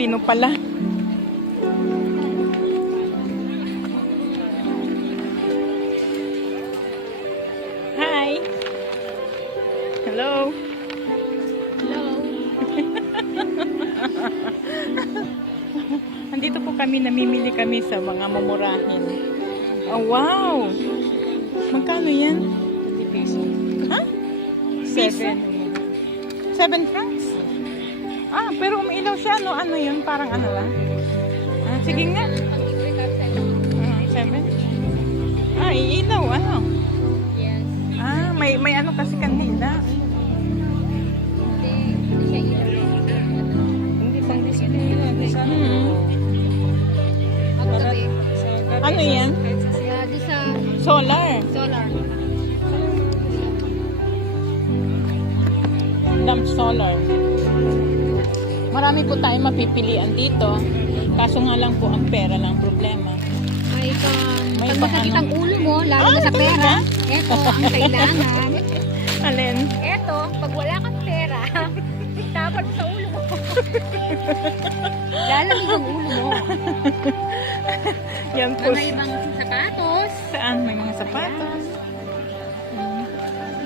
Pilipino pala. Hi. Hello. Hello. Andito po kami, namimili kami sa mga mumurahin. Oh, wow. Magkano yan? 20 pesos. Ha? Piso? 7 francs? Ah, pero umiilaw siya, no? Ano yun? Parang ano lang? Ah, sige nga. 7? Ah, iilaw, ano? Yes. Ah, may ano kasi kandila. Hindi siya ilaw. Hindi pang display yan. Pagtabi. Ano yan? Di sa Solar. solar. Lamp solar. Marami po tayong mapipilian dito. Kaso nga lang po ang pera lang problema. May May pag pang masakit ano? ang ulo mo, lalo Ah, na sa pera, talaga? eto ang kailangan. Alin? Eto, pag wala kang pera, dapat sa ulo mo. Lalamig ang ulo mo. Yan po. Mga ibang sapatos. Saan? May mga sapatos.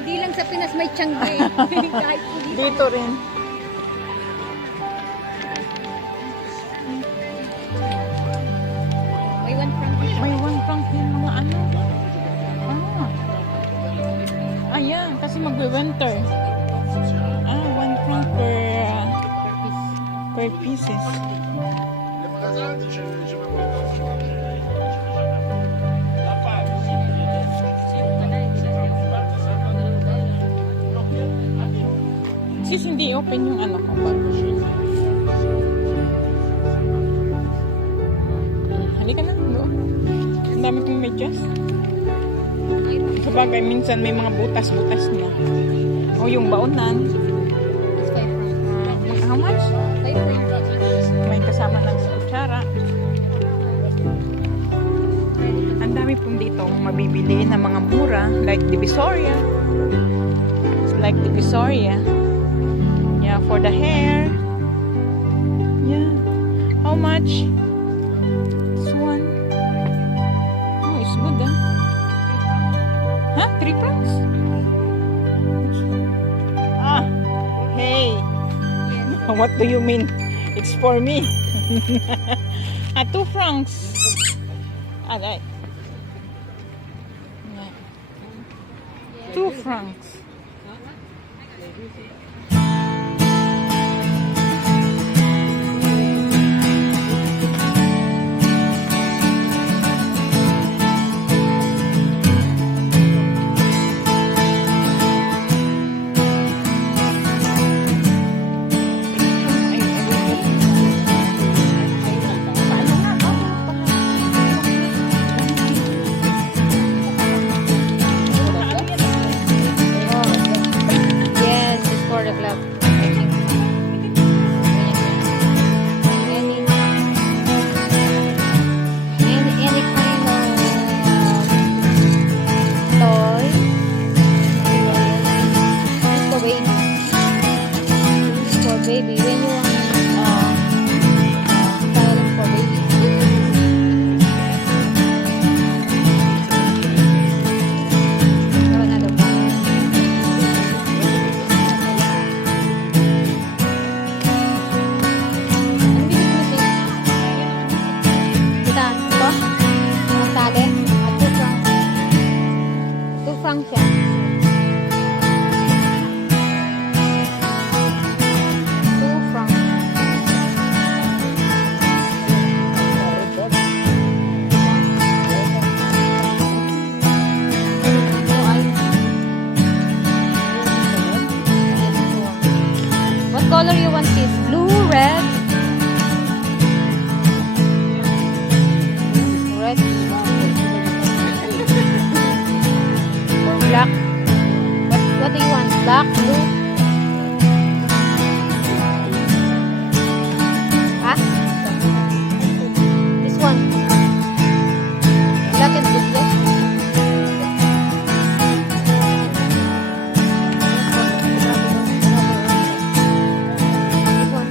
Hindi lang sa Pinas may tiyangge. Kahit hindi. Dito rin. May 1 franc. May 1 franc yung mga ano. Ah. Ayan, kasi magwe-winter. Ah, 1 franc per pieces. Sis, hindi open yung ano ko. Halika na, doon. Ang dami kong medyas. Sabagay, minsan may mga butas-butas na. O yung baonan. It's 5 franc. How much? 5 franc. May kasama ng kutsara. Ang dami pong dito mabibili ng mga mura. Like Divisoria. It's like Divisoria. Yeah, for the hair. Yeah. How much? This one. Oh, it's good, ah. Huh? 3 francs? Ah. Hey. Yes. What do you mean? It's for me. 2 francs. Alright. 2 francs. Yes, it's for the club. I think. Any kind of toy. It's for baby. It's for baby. When you want styling for baby. Another one. Kita, ito? Ang tali? At 2 francs. 2 francs siya. 2 francs. What color you want this? Blue, red? Red. Or black. What do you want? Black, blue? Ah? This one. Black and blue, yes? This one.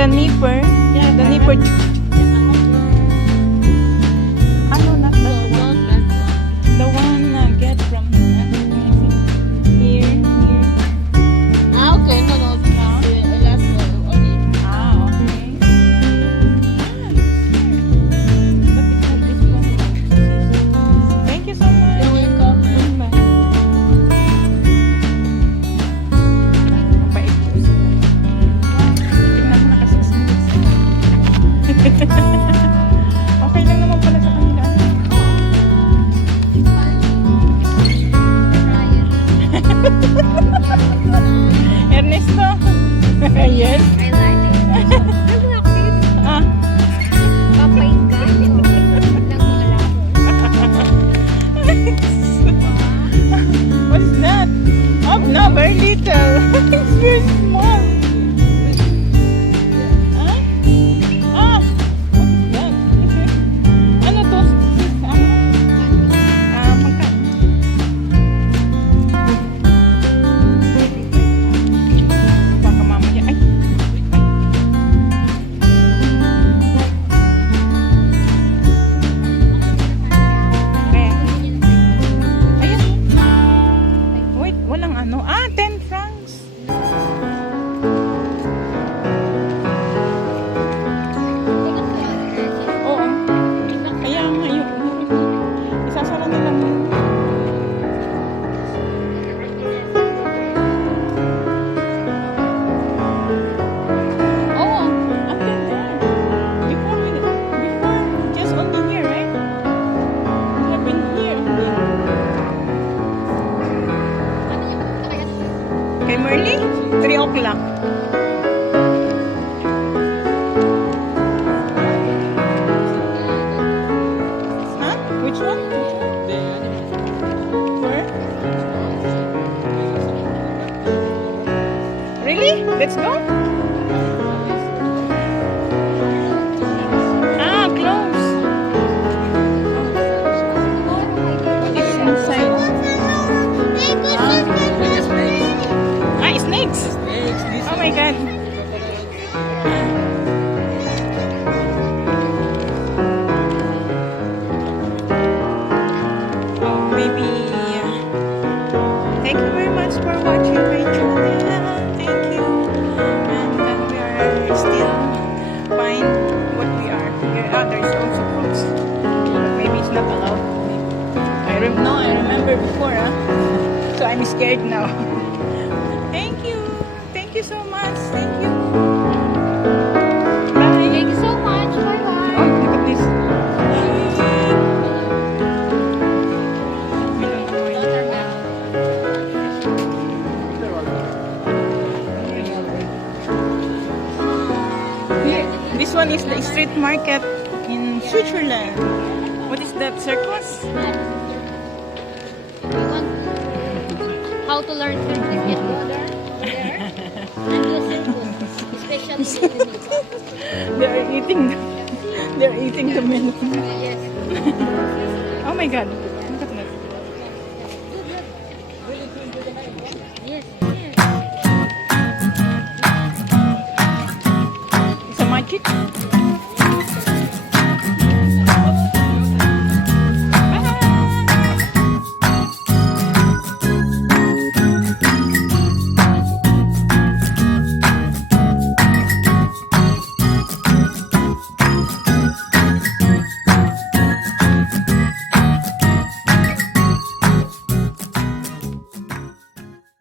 the nipper. The nipper. Ano, not that one. The one get from here. Ah, okay. No, no. Last only. Ah, okay. But it's not this one. Thank you so much. You're welcome. Bye. Mabait po sila. Tingnan mo, naka 6 minutes. Okay lang naman pala sa kanila. Ernesto. Yes. I like it. Doesn't that cute? Ah. Papainggan. Ng mga labo. What's that? Oh, no, very little. It's very small. Huh? Ah, what's that? Ano to? Ano? Magkano? Baka mamaya. Ay. Kaya. Ayun. Wait, walang ano. Ah, 10 francs. Oo. Kaya nga isasara na lang yun. Oo, until there. Before, just only here, right? We have been here only. Kay Merly? 3 o'clock. Huh? Which one? Where? Really? Let's go? Ah, close. It's inside. Ah, snakes. Oh my god. Oh, maybe. Thank you very much for watching my channel. Thank you. And we are still fine what we are. There's also fruits. But maybe it's not allowed. I remember before, so I'm scared now. Thank you. Thank you so much. Thank you. Bye. Thank you so much. Bye-bye. Oh, look at this. Here, this one is the street market in Switzerland. What is that, circus? How to learn Turkish? Yes, go there. And do a circus. Especially They're eating the melon. yes. Oh my god.